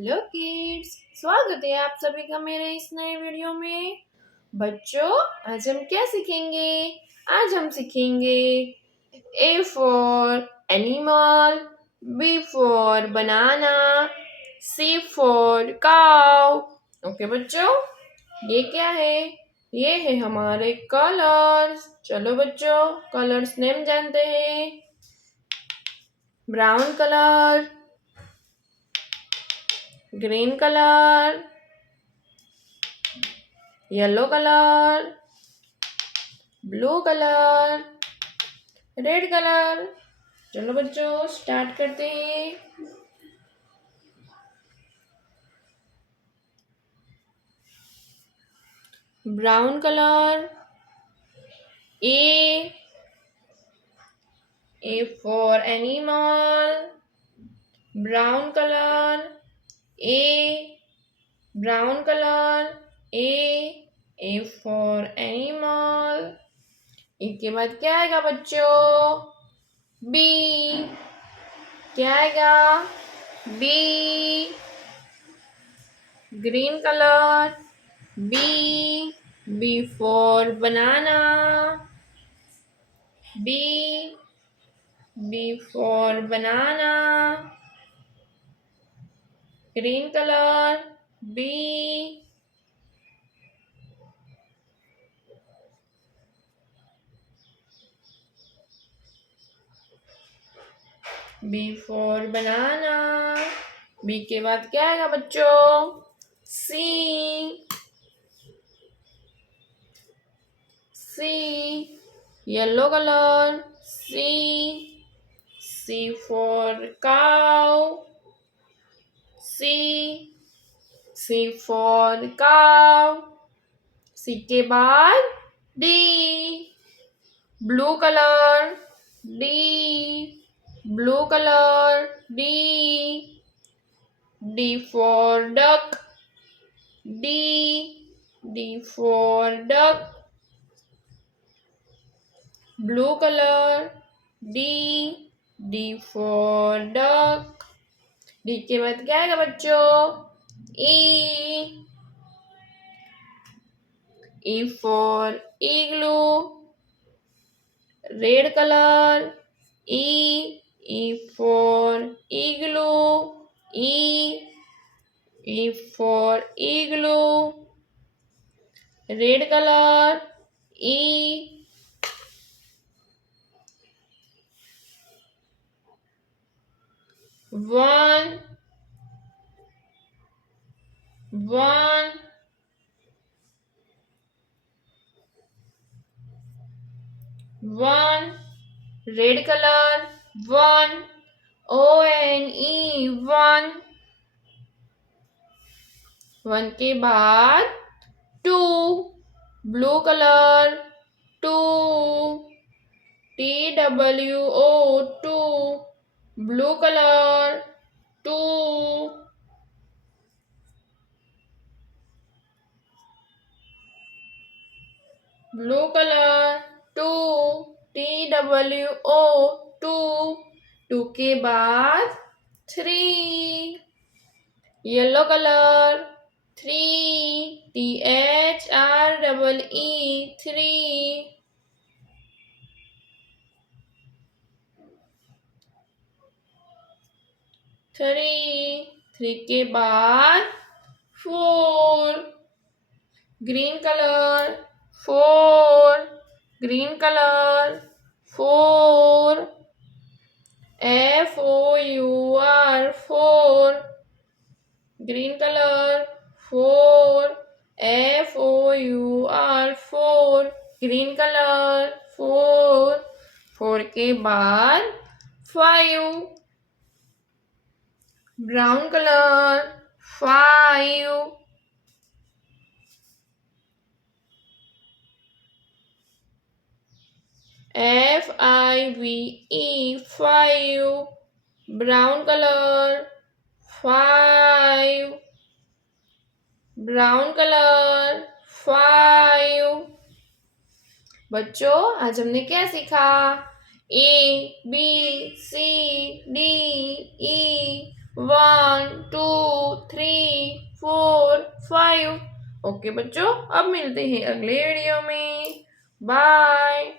Hello kids, स्वागत है आप सभी का मेरे इस नए वीडियो में। बच्चों, आज हम क्या सीखेंगे? आज हम सीखेंगे a for animal, b for banana, c for cow. Okay बच्चों, ये क्या है? ये है हमारे कलर्स। चलो बच्चों, कलर्स नेम जानते हैं। Brown colour, green colour, yellow colour, blue colour, red colour. चलो बच्चों, स्टार्ट करते हैं। Brown colour, A for animal. Brown colour, A, brown colour, A for animal. इसके बाद क्या आएगा बच्चों? बी। क्या आएगा? B, green colour, B for banana, B for banana. Green colour, B for banana. B के बाद क्या आएगा बच्चों? C, yellow colour, C for cow, C for cow. सी के बाद d, blue colour, blue colour, d for duck, d for duck. Blue colour, d for duck. D के बाद क्या आएगा बच्चों? E for igloo, red colour, e for igloo, e for igloo. Red colour, e, one, red colour, ONE, one के बाद two, blue colour, TWO, blue colour, blue colour, TWO, two के बाद three, yellow colour, THREE, three के बाद four, green colour, green colour, FOUR, green colour, FOUR, green colour, four के बाद five, brown colour, FIVE, five, brown colour, brown colour, बच्चों, आज हमने क्या सीखा? A B C D E 1 2 3 4 5। Okay बच्चों, अब मिलते हैं अगले वीडियो में। बाय।